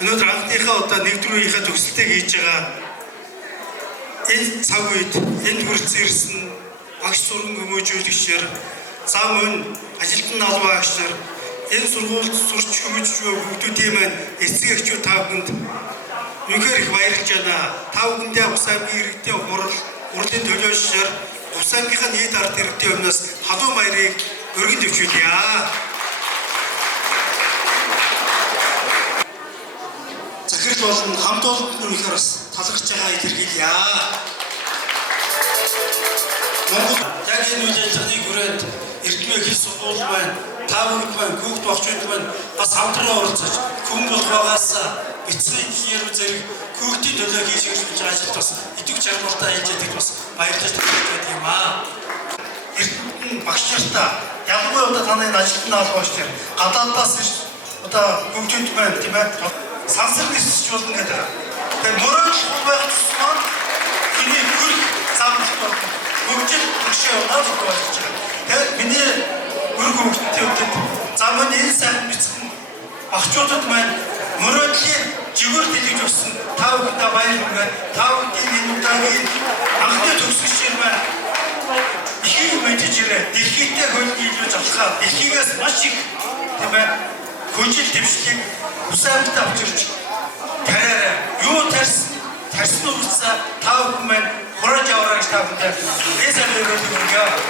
Өнөөдөр анхныхаа удаа нэгдүгээрийнхээ төгсөлтийг хийж байгаа энэ цаг үед энд хүрэлцэн ирсэн багш сургууль хүмүүжүүлэгчээр зам өн ажилтан налбаа агчаар энэ сургуульд сурч хүмүүжж буй хүүхдүүдийн маань эцэг эхчүүд та бүхэнд үнэхээр их баярлж байна. Та бүхэндээ Бус аймгийн иргэдийн урлын төлөөлөгчөөр Бус аймгийнхаа нийт ард иргэдийн өмнөөс халуун баярыг өргөн дэвшүүлье. Захирал болон хамт олонд нь үнэхээр бас талархж байгаа илэрхийлье. Монгол яг энэ үйл ажиллагааны хүрээд Эрдэнэ их сургууль маань, та бүхэн маань, хүүхд багчууд маань бас хамтран оролцож хүн бол байгаас эцэг хэрэг зэрэг хүүхдийн төлөө хийж ирж байгаа ажилд бас идэвх жаргалтай хийж яддаг бас баярлаж байгаа юм аа. Эрдэнэ багш нартаа ялангуяа одоо таны ажилтны албаагч нар гадаадаас ирж одоо хөгжөнд байна тийм ээ. Сансар нисч болно гэдэг. Тэгээ мөрөж байх тусмаа миний хөрх замлах болно. Хөгжил хөшөө удаа болж байгаа. Тэгээ миний хөрх хөгжөлтөд зам нь энэ сайн бицхэн багчуудад маань мөрөөдлийн жигүүр дэлгэж өгсөн та бүхэндээ баярлалаа. Та бүхэний энэ удаагийн анхны төгсгөл маань их мэдэж ирээ. Дэлхийдээ хөлгөөлж авахаа дэлхийгээс маш их тийм ээ хүнжил дэвшлийг Бус аймагт авчирч тараарай. Юу тарсан үргэлжлээ та бүхэн маань хураж аваарай гэж та бүхэнд энэ сайн өрөөлөг өгье.